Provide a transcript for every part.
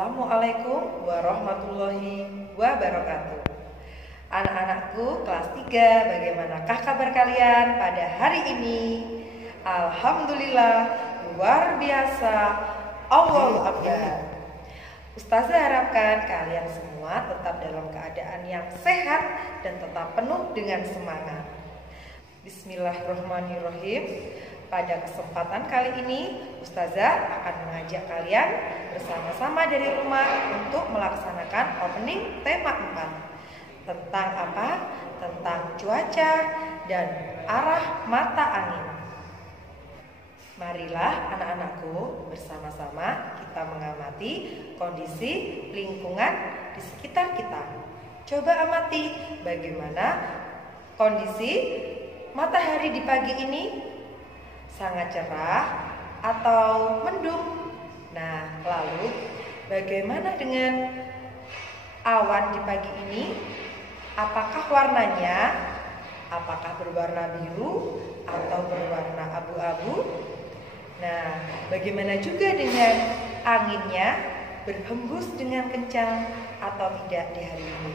Assalamualaikum warahmatullahi wabarakatuh. Anak-anakku kelas 3, bagaimanakah kabar kalian pada hari ini? Alhamdulillah, luar biasa. Allahu Akbar. Ustazah harapkan kalian semua tetap dalam keadaan yang sehat dan tetap penuh dengan semangat. Bismillahirrahmanirrahim. Pada kesempatan kali ini, Ustazah akan mengajak kalian bersama-sama dari rumah untuk melaksanakan opening tema 4. Tentang apa? Tentang cuaca dan arah mata angin. Marilah anak-anakku bersama-sama kita mengamati kondisi lingkungan di sekitar kita. Coba amati bagaimana kondisi matahari di pagi ini. Sangat cerah atau mendung? Nah, lalu bagaimana dengan awan di pagi ini? Apakah warnanya? Apakah berwarna biru atau berwarna abu-abu? Nah, bagaimana juga dengan anginnya? Berhembus dengan kencang atau tidak di hari ini?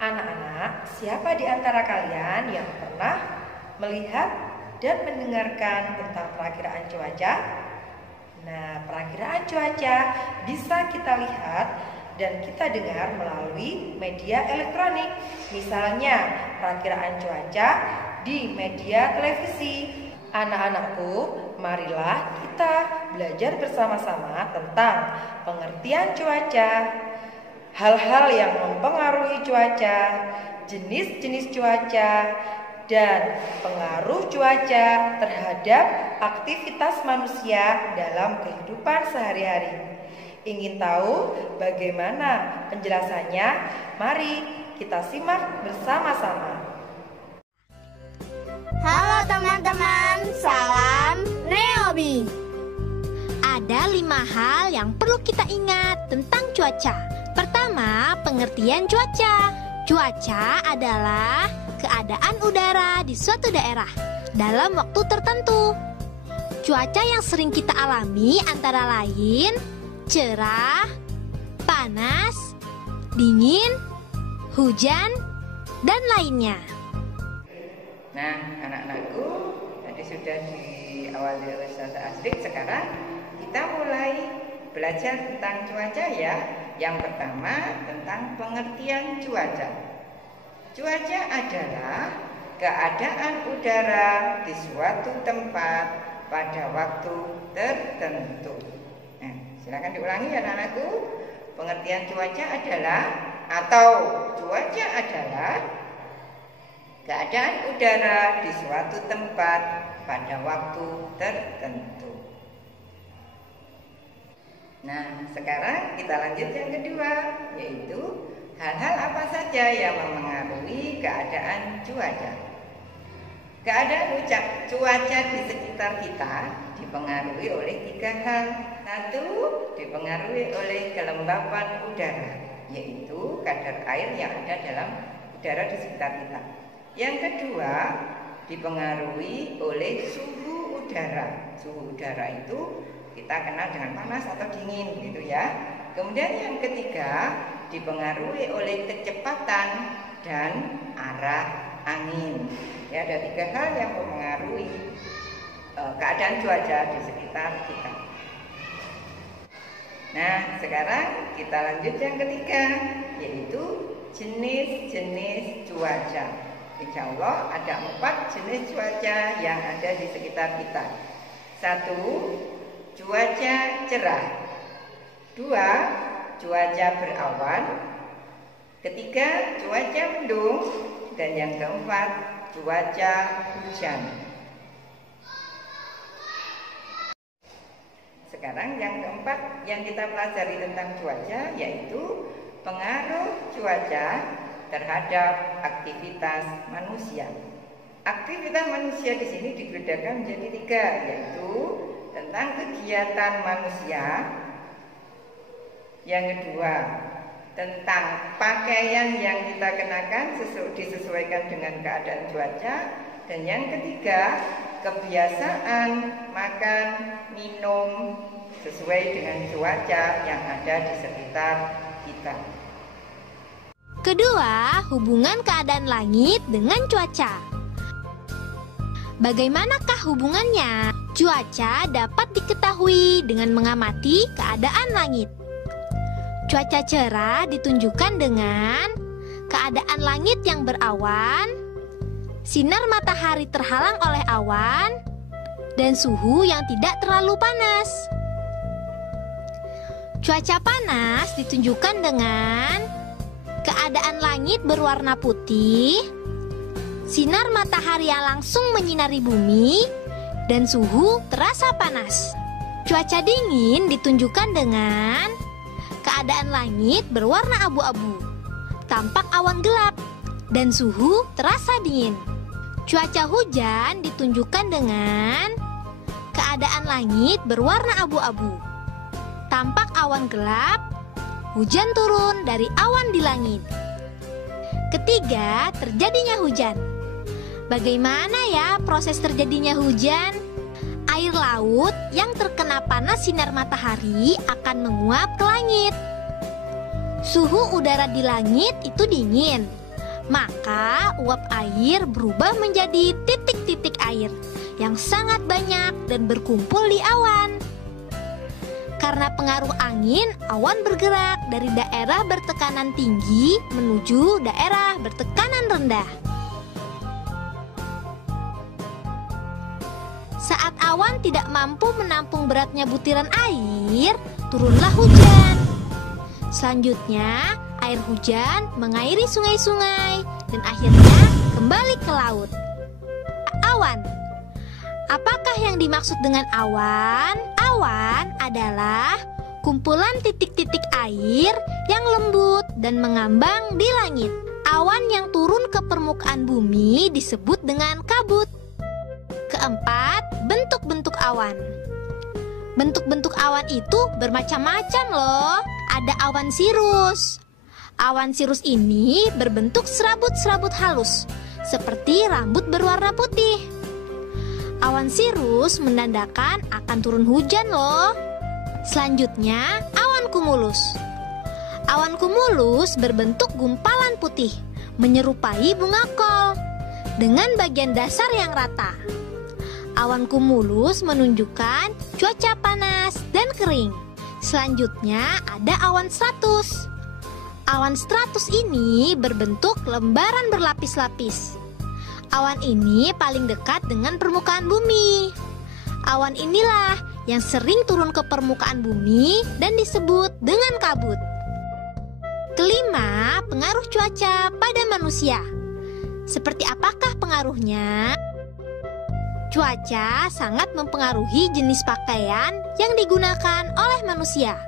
Anak-anak, siapa di antara kalian yang pernah melihat dan mendengarkan tentang perakiraan cuaca? Nah, perakiraan cuaca bisa kita lihat dan kita dengar melalui media elektronik. Misalnya, perakiraan cuaca di media televisi. Anak-anakku, marilah kita belajar bersama-sama tentang pengertian cuaca, hal-hal yang mempengaruhi cuaca, jenis-jenis cuaca, dan pengaruh cuaca terhadap aktivitas manusia dalam kehidupan sehari-hari. Ingin tahu bagaimana penjelasannya? Mari kita simak bersama-sama. Halo teman-teman, salam Neobi. Ada 5 hal yang perlu kita ingat tentang cuaca. Pertama, pengertian cuaca. Cuaca adalah keadaan udara di suatu daerah dalam waktu tertentu. Cuaca yang sering kita alami antara lain cerah, panas, dingin, hujan, dan lainnya. Nah, anak-anakku, tadi sudah diawali oleh Ustazah Asrik. Sekarang kita mulai belajar tentang cuaca ya. Yang pertama tentang pengertian cuaca. Cuaca adalah keadaan udara di suatu tempat pada waktu tertentu. Nah, silakan diulangi ya anak-anakku. Pengertian cuaca adalah cuaca adalah keadaan udara di suatu tempat pada waktu tertentu. Nah, sekarang kita lanjut yang kedua, yaitu hal-hal apa saja yang mempengaruhi keadaan cuaca. Keadaan cuaca di sekitar kita dipengaruhi oleh 3 hal. 1, dipengaruhi oleh kelembapan udara, yaitu kadar air yang ada dalam udara di sekitar kita. Yang kedua, dipengaruhi oleh suhu udara. Suhu udara itu kita kenal dengan panas atau dingin gitu ya. Kemudian yang ketiga, dipengaruhi oleh kecepatan dan arah angin. Ya, ada 3 hal yang mempengaruhi keadaan cuaca di sekitar kita. Nah, sekarang kita lanjut yang ketiga, yaitu jenis-jenis cuaca. Insya Allah ada 4 jenis cuaca yang ada di sekitar kita. 1, cuaca cerah. 2, cuaca berawan. 3, cuaca mendung. Dan yang keempat, cuaca hujan. Sekarang yang keempat yang kita pelajari tentang cuaca yaitu pengaruh cuaca terhadap aktivitas manusia. Aktivitas manusia di sini dibedakan menjadi 3, yaitu tentang kegiatan manusia. Yang kedua, tentang pakaian yang kita kenakan disesuaikan dengan keadaan cuaca. Dan yang ketiga, kebiasaan makan, minum sesuai dengan cuaca yang ada di sekitar kita. Kedua, hubungan keadaan langit dengan cuaca. Bagaimanakah hubungannya? Cuaca dapat diketahui dengan mengamati keadaan langit. Cuaca cerah ditunjukkan dengan keadaan langit yang berawan, sinar matahari terhalang oleh awan, dan suhu yang tidak terlalu panas. Cuaca panas ditunjukkan dengan keadaan langit berwarna putih, sinar matahari yang langsung menyinari bumi, dan suhu terasa panas. Cuaca dingin ditunjukkan dengan keadaan langit berwarna abu-abu, tampak awan gelap, dan suhu terasa dingin. Cuaca hujan ditunjukkan dengan keadaan langit berwarna abu-abu, tampak awan gelap, hujan turun dari awan di langit. Ketiga, terjadinya hujan. Bagaimana ya proses terjadinya hujan? Air laut yang terkena panas sinar matahari akan menguap ke langit. Suhu udara di langit itu dingin, maka uap air berubah menjadi titik-titik air yang sangat banyak dan berkumpul di awan. Karena pengaruh angin, awan bergerak dari daerah bertekanan tinggi menuju daerah bertekanan rendah. Saat awan tidak mampu menampung beratnya butiran air, turunlah hujan. Selanjutnya, air hujan mengairi sungai-sungai dan akhirnya kembali ke laut. Awan. Apakah yang dimaksud dengan awan? Awan adalah kumpulan titik-titik air yang lembut dan mengambang di langit. Awan yang turun ke permukaan bumi disebut dengan kabut. Keempat, bentuk-bentuk awan. Bentuk-bentuk awan itu bermacam-macam loh. Ada awan sirus. Awan sirus ini berbentuk serabut-serabut halus, seperti rambut berwarna putih. Awan sirus menandakan akan turun hujan loh. Selanjutnya, awan kumulus. Awan kumulus berbentuk gumpalan putih, menyerupai bunga kol, dengan bagian dasar yang rata. Awan kumulus menunjukkan cuaca panas dan kering. Selanjutnya ada awan stratus. Awan stratus ini berbentuk lembaran berlapis-lapis. Awan ini paling dekat dengan permukaan bumi. Awan inilah yang sering turun ke permukaan bumi dan disebut dengan kabut. Kelima, pengaruh cuaca pada manusia. Seperti apakah pengaruhnya? Cuaca sangat mempengaruhi jenis pakaian yang digunakan oleh manusia.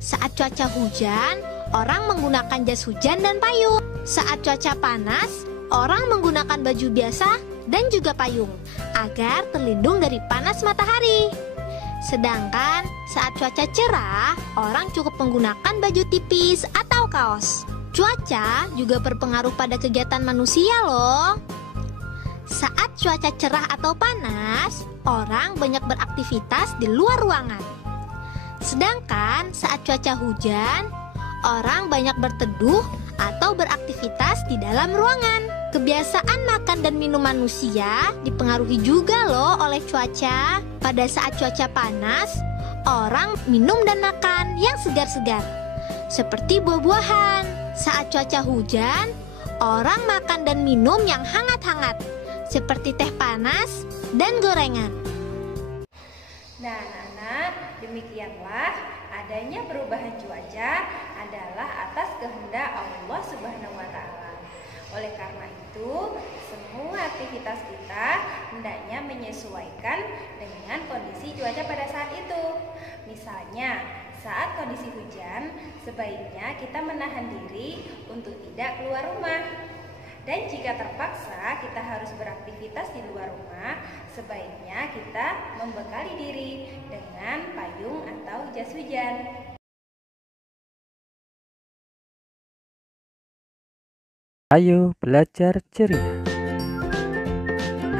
Saat cuaca hujan, orang menggunakan jas hujan dan payung. Saat cuaca panas, orang menggunakan baju biasa dan juga payung agar terlindung dari panas matahari. Sedangkan saat cuaca cerah, orang cukup menggunakan baju tipis atau kaos. Cuaca juga berpengaruh pada kegiatan manusia loh. Saat cuaca cerah atau panas, orang banyak beraktivitas di luar ruangan. Sedangkan saat cuaca hujan, orang banyak berteduh atau beraktivitas di dalam ruangan. Kebiasaan makan dan minum manusia dipengaruhi juga loh oleh cuaca. Pada saat cuaca panas, orang minum dan makan yang segar-segar, seperti buah-buahan. Saat cuaca hujan, orang makan dan minum yang hangat-hangat, seperti teh panas dan gorengan. Nah, anak-anak, demikianlah adanya perubahan cuaca adalah atas kehendak Allah Subhanahu wa Ta'ala. Oleh karena itu, semua aktivitas kita hendaknya menyesuaikan dengan kondisi cuaca pada saat itu. Misalnya, saat kondisi hujan, sebaiknya kita menahan diri untuk tidak keluar rumah. Dan jika terpaksa kita harus beraktivitas di luar rumah, sebaiknya kita membekali diri dengan payung atau jas hujan. Ayo belajar ceria.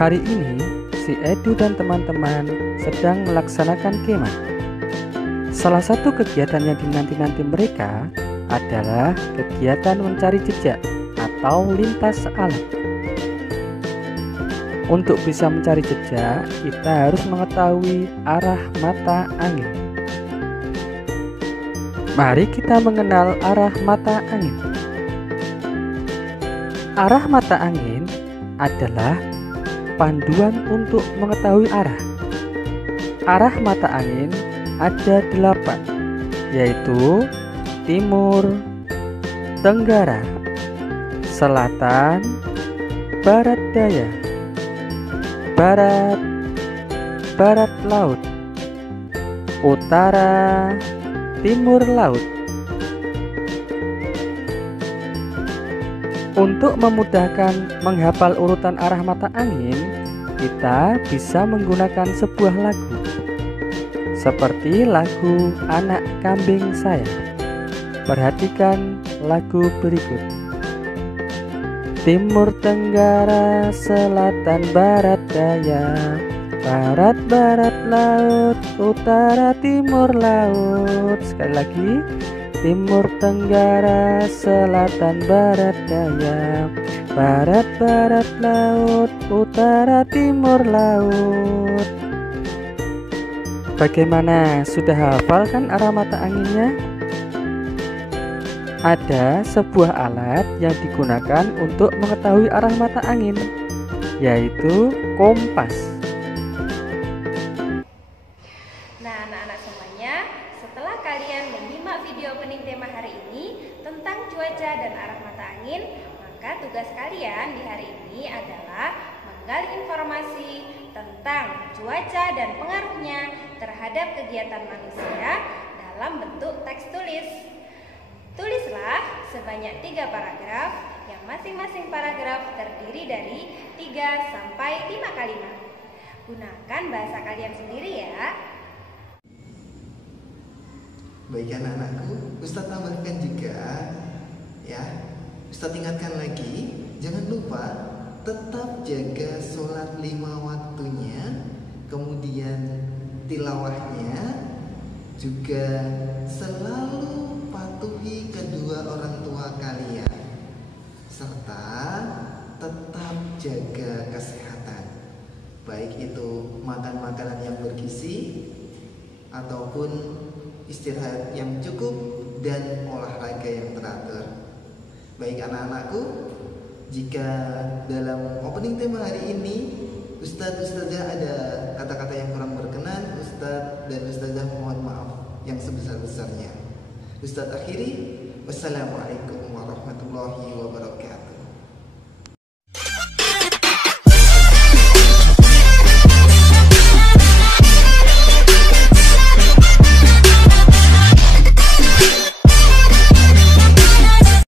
Hari ini, si Edu dan teman-teman sedang melaksanakan kemah. Salah satu kegiatan yang dinanti-nanti mereka adalah kegiatan mencari jejak atau lintas alam. Untuk bisa mencari jejak, kita harus mengetahui arah mata angin. Mari kita mengenal arah mata angin. Arah mata angin adalah panduan untuk mengetahui arah. Arah mata angin ada 8, yaitu timur, tenggara, selatan, barat daya, barat, barat laut, utara, timur laut. Untuk memudahkan menghafal urutan arah mata angin, kita bisa menggunakan sebuah lagu. Seperti lagu Anak Kambing Saya. Perhatikan lagu berikut. Timur, tenggara, selatan, barat daya, barat, barat laut, utara, timur laut. Sekali lagi. Timur, tenggara, selatan, barat daya, barat, barat laut, utara, timur laut. Bagaimana? Sudah hafal kan arah mata anginnya? Ada sebuah alat yang digunakan untuk mengetahui arah mata angin, yaitu kompas. Nah, anak-anak semuanya, setelah kalian menyimak video opening tema hari ini tentang cuaca dan arah mata angin, maka tugas kalian di hari ini adalah menggali informasi tentang cuaca dan pengaruhnya terhadap kegiatan manusia dalam bentuk teks tulis. Tulislah sebanyak 3 paragraf yang masing-masing paragraf terdiri dari 3 sampai 5 kalimat. Gunakan bahasa kalian sendiri ya. Baik anak-anakku, Ustadz tambahkan juga ya. Ustadz ingatkan lagi, jangan lupa tetap jaga sholat 5 waktunya, kemudian tilawahnya, juga selalu patuhi kedua orang tua kalian, serta tetap jaga kesehatan, baik itu makan makanan yang bergizi ataupun istirahat yang cukup dan olahraga yang teratur. Baik anak-anakku, jika dalam opening tema hari ini Ustazah ada kata-kata yang kurang berkenan, Ustadz dan Ustazah mohon maaf yang sebesar-besarnya. Ustadz akhiri, wassalamualaikum warahmatullahi wabarakatuh.